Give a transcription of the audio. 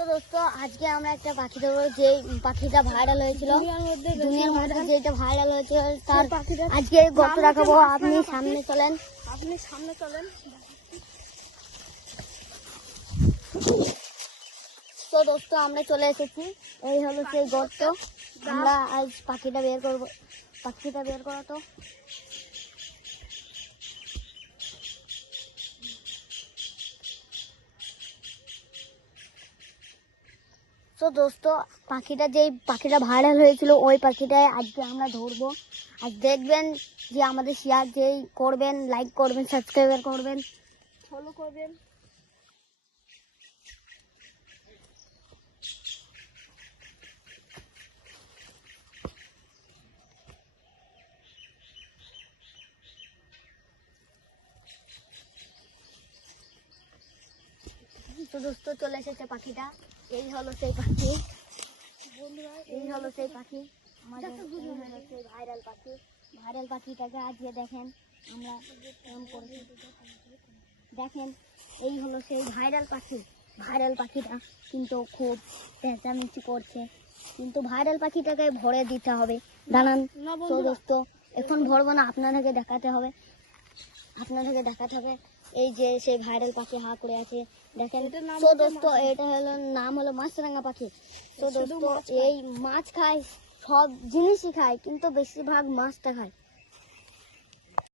তো দোস্ত আজকে আমরা একটা পাখি ধরবো, যে পাখিটা ভাইরাল হয়েছিল দুনিয়ার মধ্যে, যেটা ভাইরাল হয়েছিল তার আজকে গর্ত রাখাবো। আপনি সামনে চলেন। তো দোস্ত আমরা চলে এসেছি, এই হলো সেই গর্ত। আমরা আজ পাখিটা বের করবো। পাখিটা বের করো তো। তো দোস্ত যেই পাখিটা ভাইরাল হয়েছিল ওই পাখিটাই আজকে আমরা ধরবো। আর দেখবেন যে আমাদের শেয়ার যেই করবেন, লাইক করবেন, সাবস্ক্রাইব করবেন, ফলো করবেন। তো দোস্ত চলে এসেছে পাখিটা, এই হলো সেই পাখি, এই হলো সেই পাখি আমাদের, সেই ভাইরাল পাখি। ভাইরাল পাখিটাকে আজকে দেখেন আমরা কেমন করেছি। দেখেন এই হলো সেই ভাইরাল পাখি। ভাইরাল পাখিটা কিন্তু খুব চেঁচামেচি করছে, কিন্তু ভাইরাল পাখিটাকে ভরে দিতে হবে। দাঁড়ান তো দোস্ত, এখন ভরবো না, আপনাদেরকে দেখাতে হবে। এই যে সেই ভাইরাল পাখি হা করে আছে, দেখেন। তো দোস্ত এটা হলো নাম হলো মাছরাঙা পাখি। তো দোস্ত এই মাছ খায়, সব জিনিসই খায়, কিন্তু বেশিরভাগ মাছটা খায়।